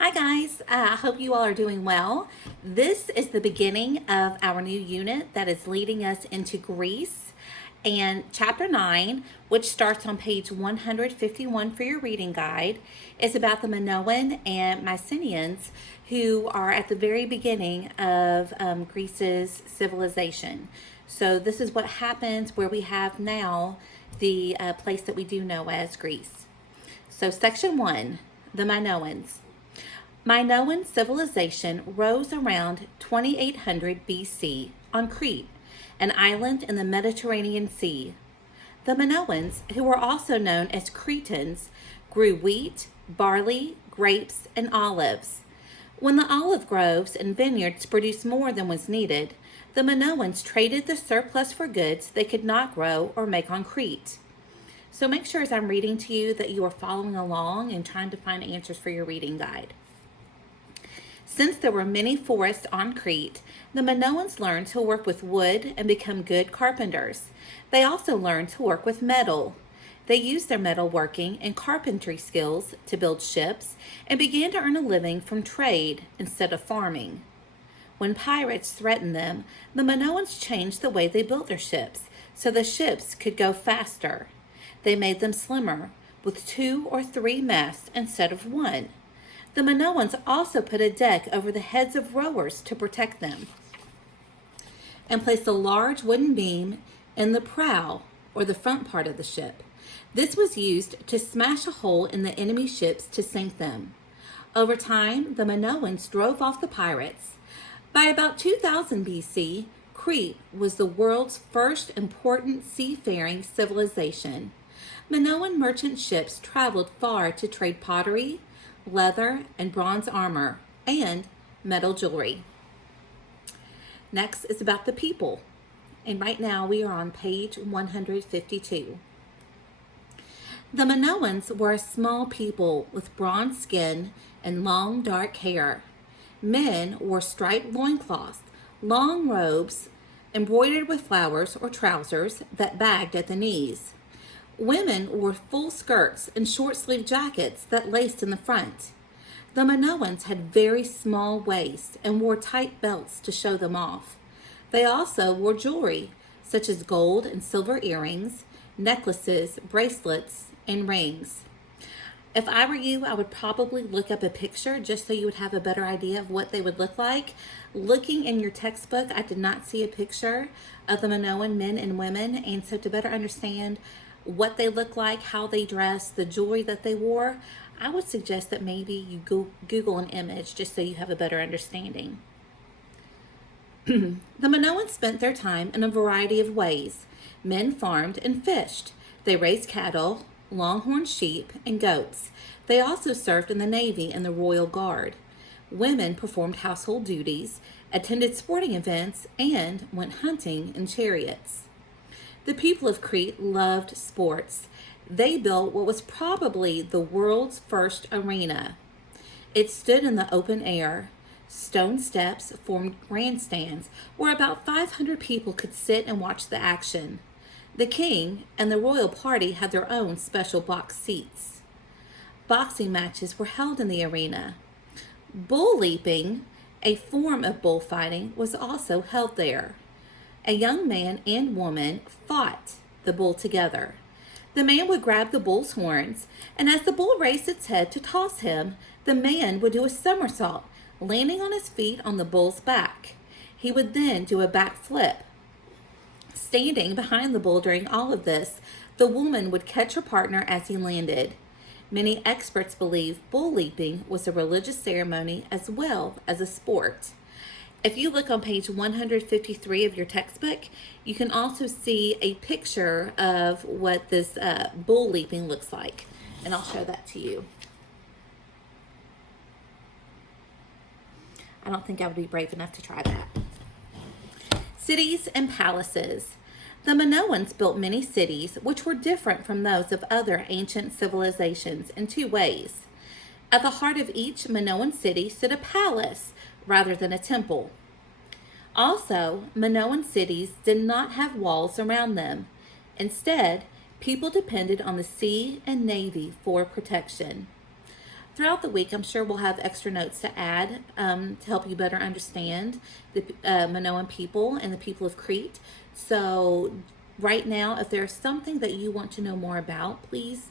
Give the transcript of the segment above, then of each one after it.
Hi guys, I hope you all are doing well. This is the beginning of our new unit that is leading us into Greece. And chapter 9, which starts on page 151 for your reading guide, is about the Minoan and Mycenaeans who are at the very beginning of Greece's civilization. So this is what happens where we have now the place that we do know as Greece. So section 1, the Minoans. Minoan civilization rose around 2800 BC on Crete, an island in the Mediterranean Sea. The Minoans, who were also known as Cretans, grew wheat, barley, grapes, and olives. When the olive groves and vineyards produced more than was needed, the Minoans traded the surplus for goods they could not grow or make on Crete. So make sure as I'm reading to you that you are following along and trying to find answers for your reading guide. Since there were many forests on Crete, the Minoans learned to work with wood and become good carpenters. They also learned to work with metal. They used their metalworking and carpentry skills to build ships and began to earn a living from trade instead of farming. When pirates threatened them, the Minoans changed the way they built their ships so the ships could go faster. They made them slimmer, with 2 or 3 masts instead of 1. The Minoans also put a deck over the heads of rowers to protect them, and placed a large wooden beam in the prow, or the front part of the ship. This was used to smash a hole in the enemy ships to sink them. Over time, the Minoans drove off the pirates. By about 2000 BC, Crete was the world's first important seafaring civilization. Minoan merchant ships traveled far to trade pottery, leather and bronze armor, and metal jewelry. Next is about the people. And right now we are on page 152. The Minoans were a small people with bronze skin and long dark hair. Men wore striped loincloths, long robes embroidered with flowers or trousers that bagged at the knees. Women wore full skirts and short-sleeved jackets that laced in the front. The Minoans had very small waists and wore tight belts to show them off. They also wore jewelry, such as gold and silver earrings, necklaces, bracelets, and rings. If I were you, I would probably look up a picture just so you would have a better idea of what they would look like. Looking in your textbook, I did not see a picture of the Minoan men and women, and so to better understand what they look like, how they dress, the jewelry that they wore, I would suggest that maybe you Google an image just so you have a better understanding. The Minoans spent their time in a variety of ways. Men farmed and fished. They raised cattle, longhorn sheep, and goats. They also served in the Navy and the Royal Guard. Women performed household duties, attended sporting events, and went hunting in chariots. The people of Crete loved sports. They built what was probably the world's first arena. It stood in the open air. Stone steps formed grandstands where about 500 people could sit and watch the action. The king and the royal party had their own special box seats. Boxing matches were held in the arena. Bull leaping, a form of bullfighting, was also held there. A young man and woman fought the bull together. The man would grab the bull's horns, and as the bull raised its head to toss him, the man would do a somersault, landing on his feet on the bull's back. He would then do a back flip. Standing behind the bull during all of this, the woman would catch her partner as he landed. Many experts believe bull leaping was a religious ceremony as well as a sport. If you look on page 153 of your textbook, you can also see a picture of what this bull leaping looks like. And I'll show that to you. I don't think I would be brave enough to try that. Cities and palaces. The Minoans built many cities which were different from those of other ancient civilizations in 2 ways. At the heart of each Minoan city stood a palace rather than a temple. Also, Minoan cities did not have walls around them. Instead, people depended on the sea and navy for protection. Throughout the week, I'm sure we'll have extra notes to add to help you better understand the Minoan people and the people of Crete. So right now, if there's something that you want to know more about, please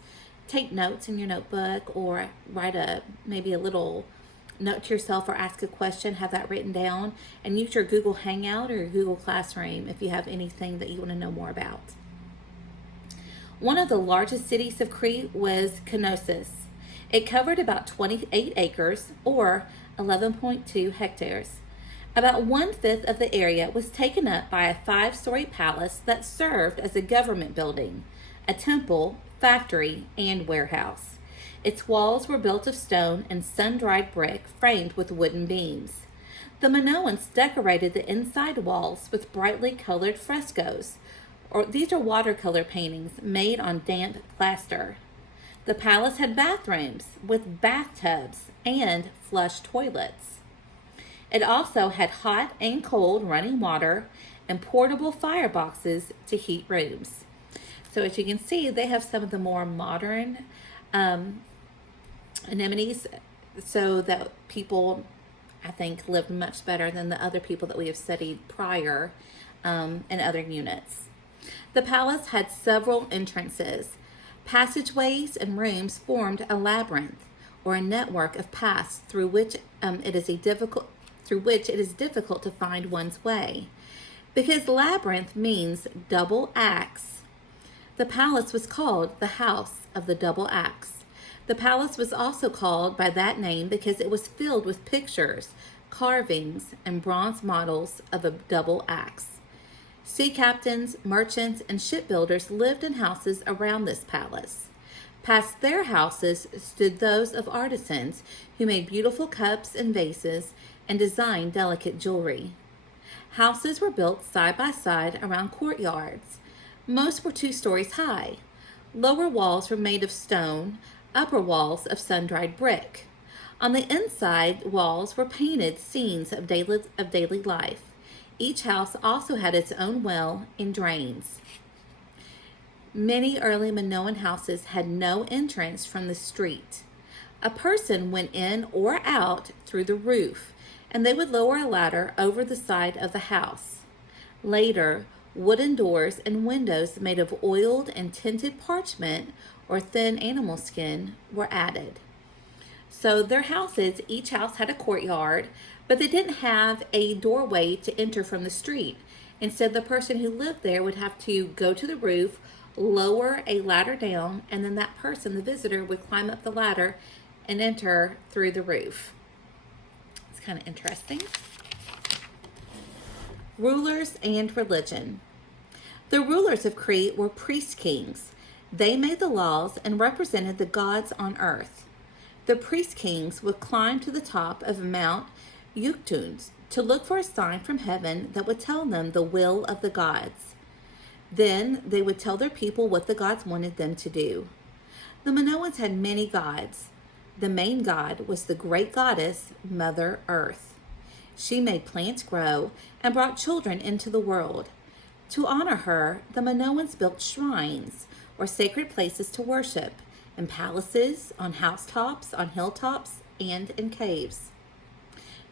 take notes in your notebook or write maybe a little note to yourself or ask a question, have that written down, and use your Google Hangout or your Google Classroom if you have anything that you want to know more about. One of the largest cities of Crete was Knossos. It covered about 28 acres or 11.2 hectares. About 1/5 of the area was taken up by a 5-story palace that served as a government building, a temple, factory, and warehouse. Its walls were built of stone and sun-dried brick framed with wooden beams. The Minoans decorated the inside walls with brightly colored frescoes, or these are watercolor paintings made on damp plaster. The palace had bathrooms with bathtubs and flush toilets. It also had hot and cold running water and portable fireboxes to heat rooms. So as you can see, they have some of the more modern anemones, so that people, I think, lived much better than the other people that we have studied prior in other units. The palace had several entrances. Passageways and rooms formed a labyrinth, or a network of paths through which it is difficult to find one's way. Because labyrinth means double axe, the palace was called the House of the Double Axe. The palace was also called by that name because it was filled with pictures, carvings, and bronze models of a double axe. Sea captains, merchants, and shipbuilders lived in houses around this palace. Past their houses stood those of artisans who made beautiful cups and vases and designed delicate jewelry. Houses were built side by side around courtyards. Most were 2 stories high. Lower walls were made of stone, upper walls of sun-dried brick. On the inside walls were painted scenes of daily life. Each house also had its own well and drains. Many early Minoan houses had no entrance from the street. A person went in or out through the roof, and they would lower a ladder over the side of the house. Later, wooden doors and windows made of oiled and tinted parchment or thin animal skin were added. So their houses, each house had a courtyard, but they didn't have a doorway to enter from the street. Instead, the person who lived there would have to go to the roof, lower a ladder down, and then that person, the visitor, would climb up the ladder and enter through the roof. It's kind of interesting. Rulers and religion. The rulers of Crete were priest kings. They made the laws and represented the gods on earth. The priest kings would climb to the top of Mount Euctunes to look for a sign from heaven that would tell them the will of the gods. Then they would tell their people what the gods wanted them to do. The Minoans had many gods. The main god was the great goddess, Mother Earth. She made plants grow and brought children into the world. To honor her, the Minoans built shrines, or sacred places to worship, in palaces, on housetops, on hilltops, and in caves.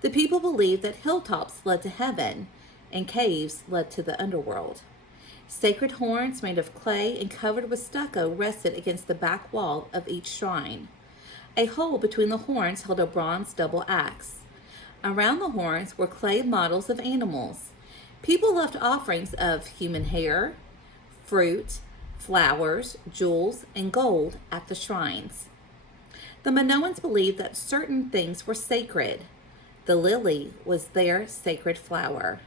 The people believed that hilltops led to heaven, and caves led to the underworld. Sacred horns made of clay and covered with stucco rested against the back wall of each shrine. A hole between the horns held a bronze double axe. Around the horns were clay models of animals. People left offerings of human hair, fruit, flowers, jewels, and gold at the shrines. The Minoans believed that certain things were sacred. The lily was their sacred flower.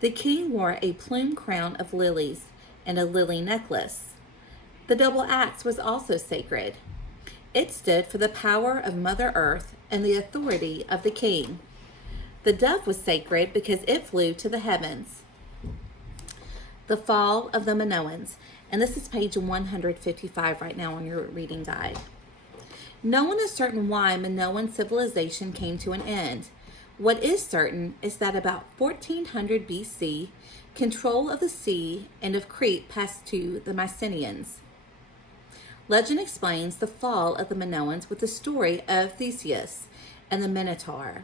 The king wore a plume crown of lilies and a lily necklace. The double axe was also sacred. It stood for the power of Mother Earth and the authority of the king. The dove was sacred because it flew to the heavens. The fall of the Minoans, and this is page 155 right now on your reading guide. No one is certain why Minoan civilization came to an end. What is certain is that about 1400 BC, control of the sea and of Crete passed to the Mycenaeans. Legend explains the fall of the Minoans with the story of Theseus and the Minotaur.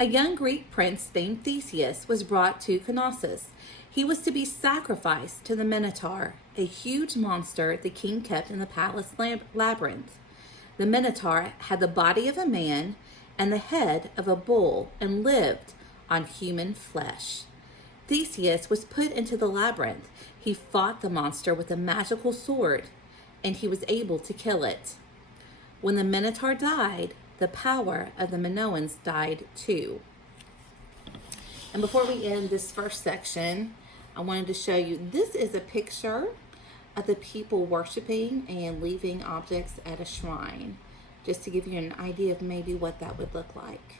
A young Greek prince named Theseus was brought to Knossos. He was to be sacrificed to the Minotaur, a huge monster the king kept in the palace labyrinth. The Minotaur had the body of a man and the head of a bull and lived on human flesh. Theseus was put into the labyrinth. He fought the monster with a magical sword, and he was able to kill it. When the Minotaur died, the power of the Minoans died too. And before we end this first section, I wanted to show you, this is a picture of the people worshiping and leaving objects at a shrine, just to give you an idea of maybe what that would look like.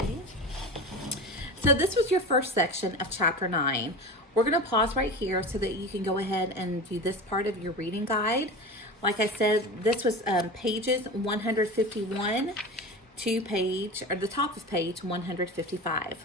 Okay. So this was your first section of chapter 9. We're going to pause right here so that you can go ahead and do this part of your reading guide. Like I said, this was pages 151 to the top of page 155.